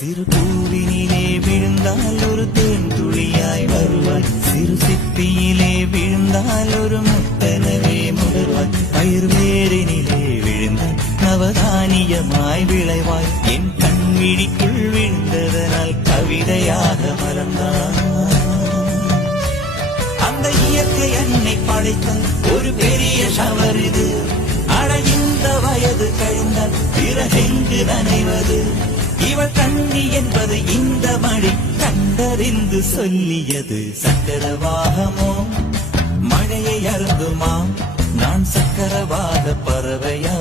சிறு பூவினிலே விழுந்தால் ஒரு தேன் துளியாய் வருவாய், சிறு சிப்பியிலே விழுந்தால் ஒரு முத்தனவே முடர்வாய், பயிர்வேரினிலே விழுந்தால் நவதானியமாய் விளைவாய், என் கண்விழிக்குள் விழுந்ததனால் கவிதையாக மறந்தான். அந்த இயற்கை என்னை படைத்த ஒரு பெரிய ஷவர் இது, அட இந்த வயது கழிந்தால் பிறகெங்கு நனைவது, இவள் கண்ணி என்பது இந்த மழை கண்டறிந்து சொல்லியது. சக்கரவாகமோ மழையை அருந்துமாம், நான் சக்கரவாக பறவையா